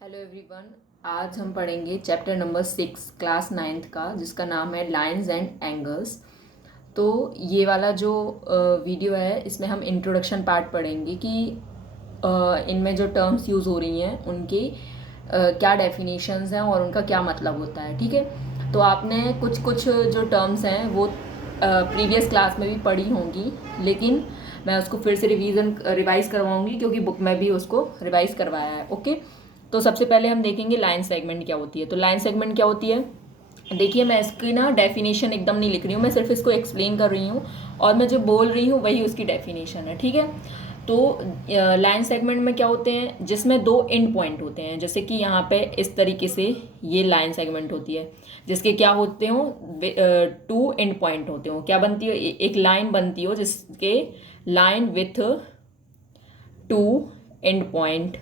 Hello everyone. आज हम पढ़ेंगे चैप्टर नंबर 6 क्लास 9th का, जिसका नाम है लाइन्स एंड एंगल्स। तो ये वाला जो वीडियो है, इसमें हम इंट्रोडक्शन पार्ट पढ़ेंगे कि इनमें जो टर्म्स यूज़ हो रही हैं उनकी क्या डेफिनेशंस हैं और उनका क्या मतलब होता है। ठीक है, तो आपने कुछ कुछ जो टर्म्स हैं वो प्रीवियस क्लास में भी पढ़ी होंगी, लेकिन मैं उसको फिर से रिवाइज़ करवाऊँगी क्योंकि बुक में भी उसको रिवाइज़ करवाया है। ओके, तो सबसे पहले हम देखेंगे लाइन सेगमेंट क्या होती है। तो लाइन सेगमेंट क्या होती है, देखिए मैं इसकी ना डेफिनेशन एकदम नहीं लिख रही हूँ, मैं सिर्फ इसको एक्सप्लेन कर रही हूँ और मैं जो बोल रही हूँ वही उसकी डेफिनेशन है। ठीक है, तो लाइन सेगमेंट में क्या होते हैं, जिसमें दो एंड पॉइंट होते हैं। जैसे कि यहाँ पे इस तरीके से ये लाइन सेगमेंट होती है, जिसके क्या होते हो, टू एंड पॉइंट होते हो। क्या बनती हो, एक लाइन बनती हो जिसके line with to and point.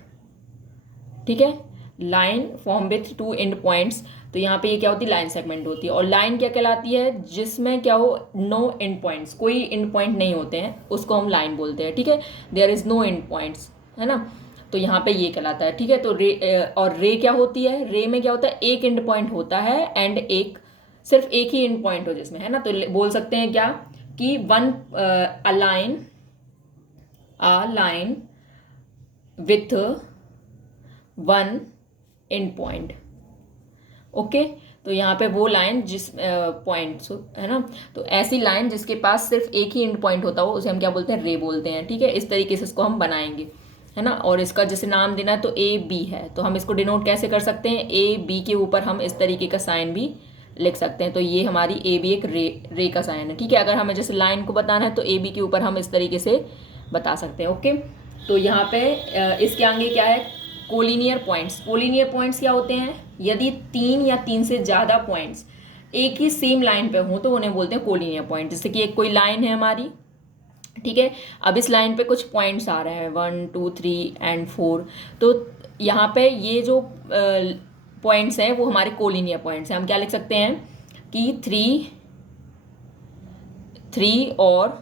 ठीक है, line form with to and points. तो यहाँ पे ये क्या होती है, लाइन सेगमेंट होती है। और लाइन क्या कहलाती है, जिसमें क्या हो, नो एंड पॉइंट्स, कोई एंड पॉइंट नहीं होते हैं, उसको हम लाइन बोलते हैं। ठीक है, there is no end points, है ना। तो यहाँ पे ये कहलाता है। ठीक है, तो और रे क्या होती है, रे में क्या होता है, एक एंड पॉइंट होता है एंड एक, सिर्फ एक ही एंड पॉइंट हो जिसमें, है ना। तो बोल सकते हैं क्या कि one a line with one and point. Okay, तो यहाँ पे वो लाइन जिस पॉइंट है ना, तो ऐसी लाइन जिसके पास सिर्फ एक ही एंड पॉइंट होता हो उसे हम क्या बोलते हैं, रे बोलते हैं। ठीक है, इस तरीके से इसको हम बनाएंगे, है ना। और इसका जैसे नाम देना है तो ए बी है, तो हम इसको डिनोट कैसे कर सकते हैं, ए बी के ऊपर हम इस तरीके का साइन भी लिख सकते हैं। तो ये हमारी ए बी एक रे का साइन है। ठीक है, अगर हमें जैसे लाइन को बताना है तो ए बी के ऊपर हम इस तरीके से बता सकते हैं। ओके, तो यहाँ पे इसके आगे क्या है, कोलिनियर पॉइंट्स। कोलिनियर पॉइंट्स क्या होते हैं, यदि तीन या तीन से ज़्यादा पॉइंट्स एक ही सेम लाइन पे हों तो उन्हें बोलते हैं कोलिनियर पॉइंट। जैसे कि एक कोई लाइन है हमारी, ठीक है, अब इस लाइन पे कुछ पॉइंट्स आ रहे हैं 1 2 3 एंड 4। तो यहाँ पे ये जो पॉइंट्स हैं वो हमारे कोलिनियर पॉइंट्स हैं। हम क्या लिख सकते हैं कि थ्री और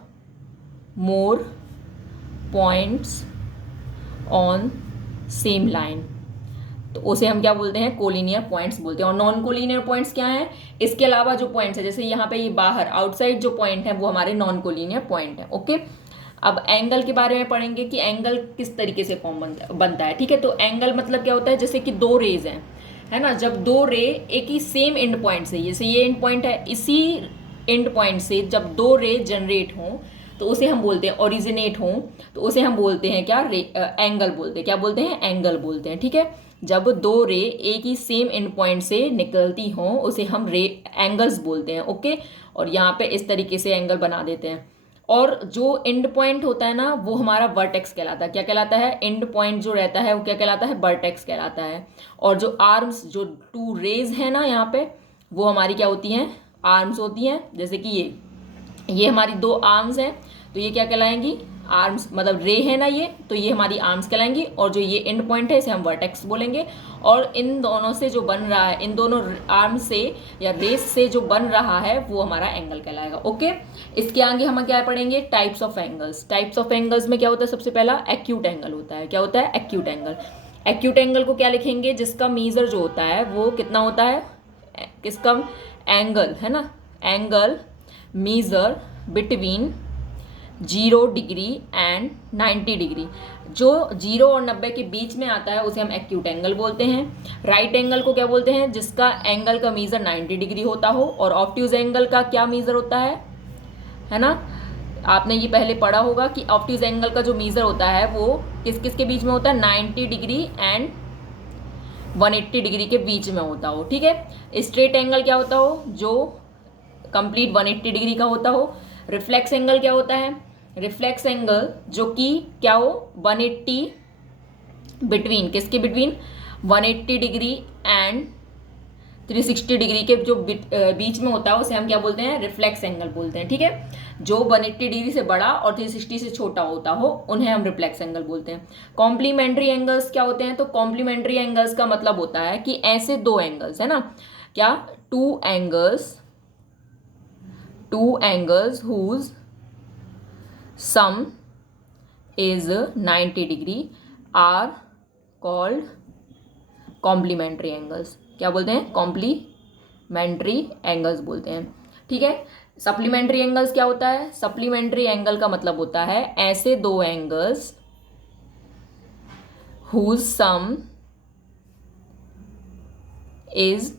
more points on same line, तो उसे हम क्या बोलते हैं, कोलिनियर पॉइंट्स बोलते हैं। और नॉन कोलिनियर पॉइंट्स क्या हैं, इसके अलावा जो पॉइंट्स है, जैसे यहाँ पे ये बाहर आउटसाइड जो पॉइंट है वो हमारे नॉन कोलिनियर पॉइंट है। ओके, अब एंगल के बारे में पढ़ेंगे कि एंगल किस तरीके से फॉर्म बनता है। ठीक है, तो एंगल मतलब क्या होता है, जैसे कि दो रेज हैं, है ना, जब दो रे एक ही सेम एंड पॉइंट से, जैसे ये एंड पॉइंट है, इसी एंड पॉइंट से जब दो रे जनरेट हों तो उसे हम बोलते हैं, ओरिजिनेट हों तो उसे हम बोलते हैं क्या, एंगल बोलते हैं। क्या बोलते हैं, एंगल बोलते हैं। ठीक है, जब दो रे एक ही सेम एंड पॉइंट से निकलती हों उसे हम रे एंगल्स बोलते हैं। ओके, और यहाँ पे इस तरीके से एंगल बना देते हैं। और जो एंड पॉइंट होता है ना वो हमारा वर्टेक्स कहलाता है। क्या कहलाता है, एंड पॉइंट जो रहता है वो क्या कहलाता है, वर्टेक्स कहलाता है। और जो आर्म्स, जो टू रेज है ना यहाँ पे, वो हमारी क्या होती हैं, आर्म्स होती हैं। जैसे कि ये हमारी दो आर्म्स हैं, तो ये क्या कहलाएंगी, आर्म्स, मतलब रे है ना ये, तो ये हमारी आर्म्स कहलाएंगी। और जो ये एंड पॉइंट है इसे हम वर्टेक्स बोलेंगे। और इन दोनों से जो बन रहा है, इन दोनों आर्म्स से या रेस से जो बन रहा है वो हमारा एंगल कहलाएगा। ओके, इसके आगे हम क्या पढ़ेंगे, types of angles. Types of angles में क्या होता है, सबसे पहला एक्यूट एंगल होता है। क्या होता है, एक्यूट एंगल। एक्यूट एंगल को क्या लिखेंगे, जिसका मीजर जो होता है वो कितना होता है, किसका, एंगल, है ना, angle measure between 0 degree and 90 degree. जो 0 और 90 के बीच में आता है उसे हम एक्यूट एंगल बोलते हैं। राइट एंगल को क्या बोलते हैं, जिसका एंगल का मीजर 90 डिग्री होता हो। और ऑब्ट्यूज एंगल का क्या मीजर होता है ना, आपने ये पहले पढ़ा होगा कि ऑब्ट्यूज एंगल का जो मीजर होता है वो किस किस के बीच में होता है, 90 डिग्री एंड 180 डिग्री के बीच में होता हो। ठीक है, स्ट्रेट एंगल क्या होता हो, जो कंप्लीट 180 डिग्री का होता हो। रिफ्लेक्स एंगल क्या होता है, रिफ्लेक्स एंगल जो कि क्या हो, 180 बिटवीन, किसके बिटवीन, 180 डिग्री एंड 360 डिग्री के जो बीच में होता है उसे हम क्या बोलते हैं, रिफ्लेक्स एंगल बोलते हैं। ठीक है, जो 180 डिग्री से बड़ा और 360 से छोटा होता हो उन्हें हम रिफ्लेक्स एंगल बोलते हैं। कॉम्प्लीमेंट्री एंगल्स क्या होते हैं, तो कॉम्प्लीमेंट्री एंगल्स का मतलब होता है कि ऐसे दो एंगल्स, है ना, क्या, two angles whose sum is 90 degree are called complementary angles. क्या बोलते हैं? कॉम्प्लीमेंट्री एंगल्स बोलते हैं। ठीक है, सप्लीमेंट्री एंगल्स क्या होता है? सप्लीमेंट्री एंगल का मतलब होता है ऐसे दो angles whose sum is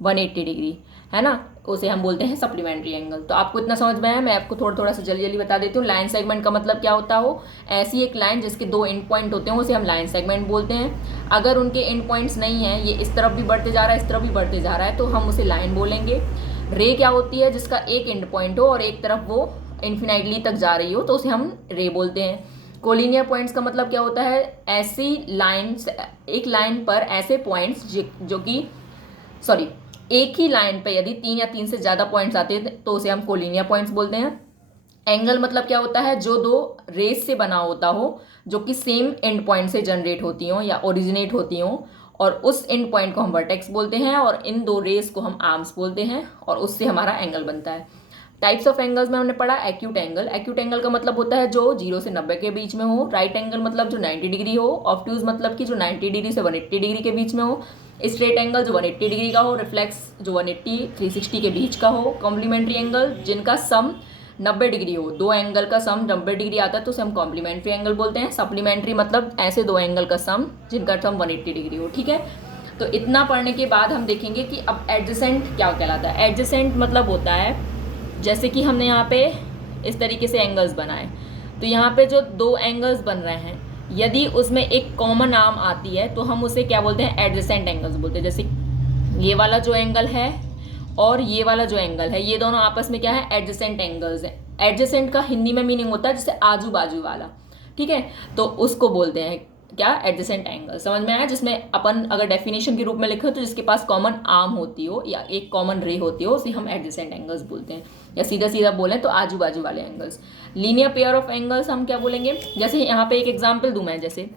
180 degree, है ना, उसे हम बोलते हैं सप्लीमेंट्री एंगल। तो आपको इतना समझ में आया? मैं आपको थोड़ा थोड़ा सा जल्दी जल्दी बता देती हूँ। लाइन सेगमेंट का मतलब क्या होता हो? ऐसी एक लाइन जिसके दो एंड पॉइंट होते हैं उसे हम लाइन सेगमेंट बोलते हैं। अगर उनके एंड पॉइंट्स नहीं है, ये इस तरफ भी बढ़ते जा रहा है, इस तरफ भी बढ़ते जा रहा है, तो हम उसे लाइन बोलेंगे। रे क्या होती है? जिसका एक एंड पॉइंट हो और एक तरफ वो इन्फिनाइटली तक जा रही हो, तो उसे हम रे बोलते हैं। कोलिनियर पॉइंट्स का मतलब क्या होता है? ऐसी लाइन, एक लाइन पर ऐसे पॉइंट्स जो कि सॉरी एक ही लाइन पे यदि 3 या 3 से ज़्यादा पॉइंट्स आते हैं तो उसे हम कोलिनियर पॉइंट्स बोलते हैं। एंगल मतलब क्या होता है? जो दो रेस से बना होता हो, जो कि सेम एंड पॉइंट से जनरेट होती हो या ओरिजिनेट होती हो, और उस एंड पॉइंट को हम वर्टेक्स बोलते हैं और इन दो रेस को हम आर्म्स बोलते हैं, और उससे हमारा एंगल बनता है। टाइप्स ऑफ एंगल्स में हमने पढ़ा एक्यूट एंगल। एक्यूट एंगल का मतलब होता है जो 0 से 90 के बीच में हो। राइट एंगल मतलब जो 90 डिग्री हो। ऑब्ट्यूज मतलब कि जो 90 डिग्री से 180 डिग्री के बीच में हो। स्ट्रेट एंगल जो 180 डिग्री का हो। रिफ्लेक्स जो 180 360 के बीच का हो। कॉम्प्लीमेंट्री एंगल जिनका सम 90 डिग्री हो। दो एंगल का सम 90 डिग्री आता है तो उसे हम कॉम्प्लीमेंट्री एंगल बोलते हैं। सप्लीमेंट्री मतलब ऐसे दो एंगल का सम जिनका सम 180 डिग्री हो। ठीक है, तो इतना पढ़ने के बाद हम देखेंगे कि अब एडजेसेंट क्या कहलाता है। एडजेसेंट मतलब होता है जैसे कि हमने यहाँ पे इस तरीके से एंगल्स बनाए, तो यहाँ पे जो दो एंगल्स बन रहे हैं, यदि उसमें एक कॉमन आर्म आती है तो हम उसे क्या बोलते हैं? एडजेसेंट एंगल्स बोलते हैं। जैसे ये वाला जो एंगल है और ये वाला जो एंगल है, ये दोनों आपस में क्या है? एडजेसेंट एंगल्स हैं। एडजेसेंट का हिंदी में मीनिंग होता है जैसे आजू बाजू वाला। ठीक है, तो उसको बोलते हैं क्या? Adjacent angle. समझ में आया? जिसमें अपन अगर डेफिनेशन के रूप में लिखे तो जिसके पास कॉमन आर्म होती हो या एक कॉमन रे होती हो, उसे हम एडजेसेंट एंगल्स बोलते हैं। या सीधा सीधा बोलें तो आजू बाजू वाले angles. Linear pair of angles हम क्या बोलेंगे? जैसे यहाँ पे एक एग्जाम्पल दूं मैं, जैसे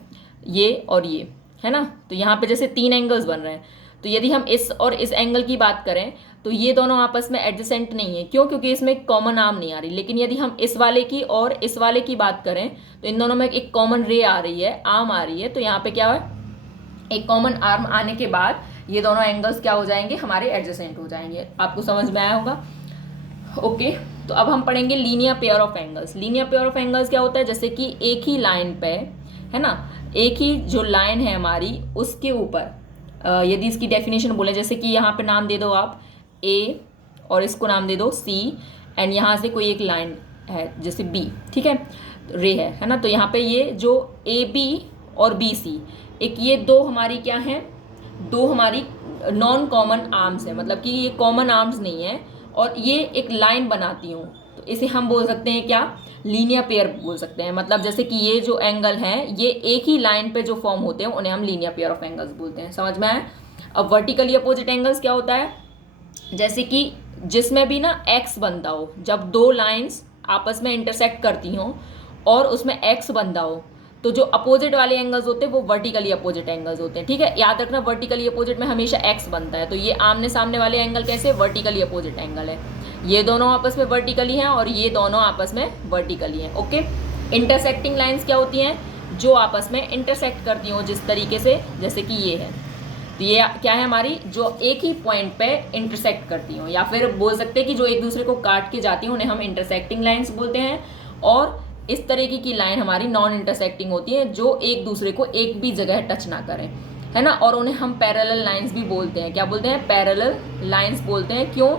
ये और ये, है ना, तो यहाँ पे जैसे 3 एंगल्स बन रहे हैं, तो यदि हम इस और इस एंगल की बात करें तो ये दोनों आपस में एडजेसेंट नहीं है। क्यों? क्योंकि इसमें कॉमन आर्म नहीं आ रही। लेकिन यदि हम इस वाले की और इस वाले की बात करें तो इन दोनों में एक कॉमन रे आ रही है, आर्म आ रही है, तो यहाँ पे क्या है? एक कॉमन आर्म आने के बाद ये दोनों एंगल्स क्या हो जाएंगे? हमारे एडजेसेंट हो जाएंगे। आपको समझ में आया होगा? ओके, तो अब हम पढ़ेंगे linear pair of angles. Linear pair of angles क्या होता है? जैसे कि एक ही लाइन पे, है ना, एक ही जो लाइन है हमारी उसके ऊपर यदि इसकी डेफिनेशन बोले, जैसे कि यहाँ पे नाम दे दो आप ए और इसको नाम दे दो सी, एंड यहाँ से कोई एक लाइन है जैसे बी, ठीक है, रे है ना, तो यहाँ पे ये जो ए बी और बी सी, एक ये दो हमारी क्या है? दो हमारी नॉन कॉमन आर्म्स है, मतलब कि ये कॉमन आर्म्स नहीं है और ये एक लाइन बनाती हूँ, तो इसे हम बोल सकते हैं क्या? लीनियर पेयर बोल सकते हैं। मतलब जैसे कि ये जो एंगल हैं ये एक ही लाइन पे जो फॉर्म होते हैं उन्हें हम लीनियर पेयर ऑफ एंगल्स बोलते हैं। समझ में आया? अब वर्टिकली अपोजिट एंगल्स क्या होता है? जैसे कि जिसमें भी ना एक्स बनता हो, जब दो लाइंस आपस में इंटरसेक्ट करती हों और उसमें एक्स बनता हो, तो जो अपोजिट वाले एंगल्स होते हैं वो वर्टिकली अपोजिट एंगल्स होते हैं। ठीक है, याद रखना वर्टिकली अपोजिट में हमेशा एक्स बनता है। तो ये आमने सामने वाले एंगल कैसे? वर्टिकली अपोजिट एंगल है। ये दोनों आपस में वर्टिकली हैं और ये दोनों आपस में वर्टिकली हैं। ओके, इंटरसेक्टिंग लाइंस क्या होती हैं? जो आपस में इंटरसेक्ट करती हों जिस तरीके से, जैसे कि ये है, तो ये क्या है हमारी? जो एक ही पॉइंट पे इंटरसेक्ट करती हों, या फिर बोल सकते हैं कि जो एक दूसरे को काट के जाती हैं उन्हें हम इंटरसेक्टिंग लाइंस बोलते हैं। और इस तरीके की लाइन हमारी नॉन इंटरसेक्टिंग होती है, जो एक दूसरे को एक भी जगह टच ना करें, है ना, और उन्हें हम पैरेलल लाइंस भी बोलते हैं। क्या बोलते हैं? पैरेलल लाइंस बोलते हैं। क्यों?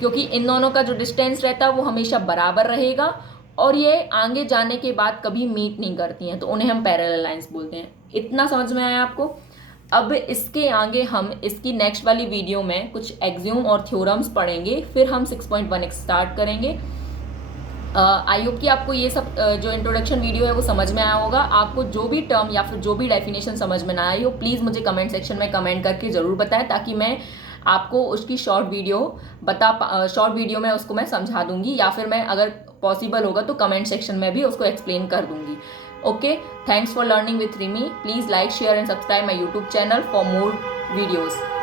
क्योंकि इन दोनों का जो डिस्टेंस रहता है वो हमेशा बराबर रहेगा और ये आगे जाने के बाद कभी मीट नहीं करती हैं, तो उन्हें हम पैरेलल लाइंस बोलते हैं। इतना समझ में आया आपको? अब इसके आगे हम इसकी नेक्स्ट वाली वीडियो में कुछ एक्सियोम और थ्योरम्स पढ़ेंगे, फिर हम 6.1 स्टार्ट करेंगे। आई होप कि आपको ये सब जो इंट्रोडक्शन वीडियो है वो समझ में आया होगा। आपको जो भी टर्म या फिर जो भी डेफिनेशन समझ में ना आई हो, प्लीज़ मुझे कमेंट सेक्शन में कमेंट करके ज़रूर बताएं, ताकि मैं आपको उसकी शॉर्ट वीडियो में उसको मैं समझा दूंगी, या फिर मैं अगर पॉसिबल होगा तो कमेंट सेक्शन में भी उसको एक्सप्लेन कर दूंगी। Okay, thanks for learning with Rimi. Please like, share and subscribe my YouTube channel for more videos.